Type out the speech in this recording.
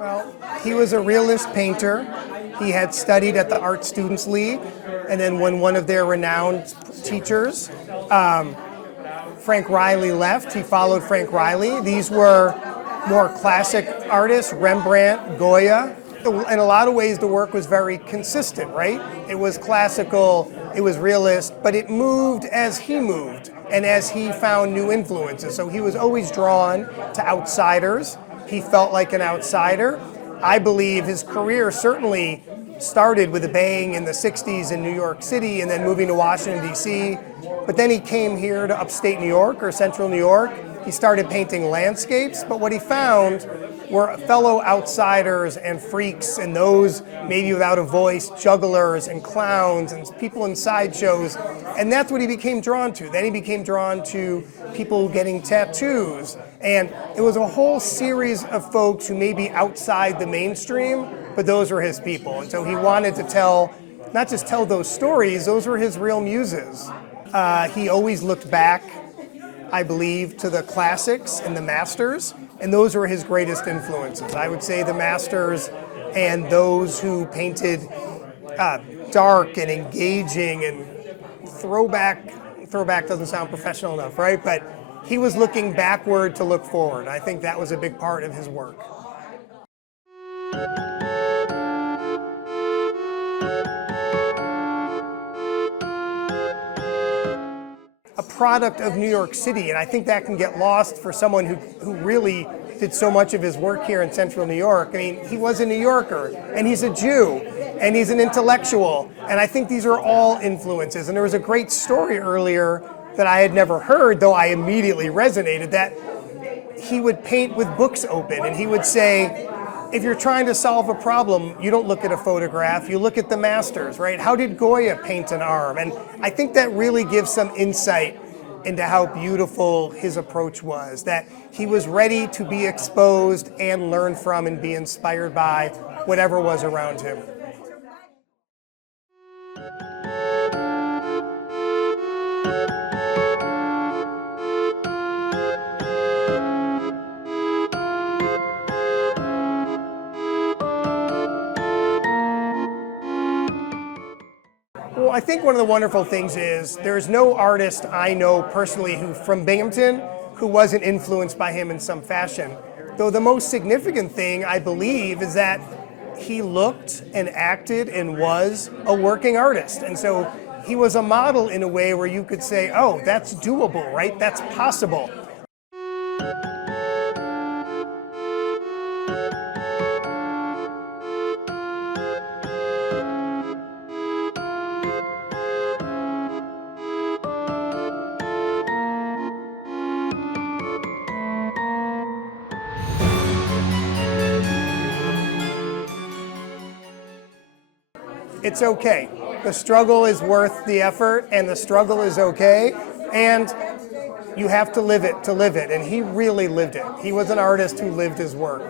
Well, he was a realist painter. He had studied at the Art Students League, and then when one of their renowned teachers, Frank Riley, left, he followed Frank Riley. These were more classic artists, Rembrandt, Goya. In a lot of ways, the work was very consistent, right? It was classical, it was realist, but it moved as he moved and as he found new influences. So he was always drawn to outsiders. He felt like an outsider. I believe his career certainly started with a bang in the 60s in New York City and then moving to Washington, D.C. But then he came here to upstate New York or central New York. He started painting landscapes, but what he found were fellow outsiders and freaks and those maybe without a voice, jugglers and clowns and people in sideshows. And that's what he became drawn to. Then he became drawn to people getting tattoos. And it was a whole series of folks who may be outside the mainstream, but those were his people. And so he wanted to tell, not just tell those stories, those were his real muses. He always looked back, I believe, to the classics and the masters, and those were his greatest influences. I would say the masters and those who painted dark and engaging and throwback doesn't sound professional enough, right? But he was looking backward to look forward. I think that was a big part of his work. A product of New York City, and I think that can get lost for someone who really did so much of his work here in central New York. I mean, he was a New Yorker, and he's a Jew, and he's an intellectual, and I think these are all influences. And there was a great story earlier that I had never heard, though I immediately resonated, that he would paint with books open, and he would say, if you're trying to solve a problem, you don't look at a photograph, you look at the masters, right? How did Goya paint an arm? And I think that really gives some insight into how beautiful his approach was, that he was ready to be exposed and learn from and be inspired by whatever was around him. Well, I think one of the wonderful things is there's no artist I know personally from Binghamton who wasn't influenced by him in some fashion. Though the most significant thing, I believe, is that he looked and acted and was a working artist. And so he was a model in a way where you could say, oh, that's doable, right? That's possible. It's okay. The struggle is worth the effort, and the struggle is okay, and you have to live it, and he really lived it. He was an artist who lived his work.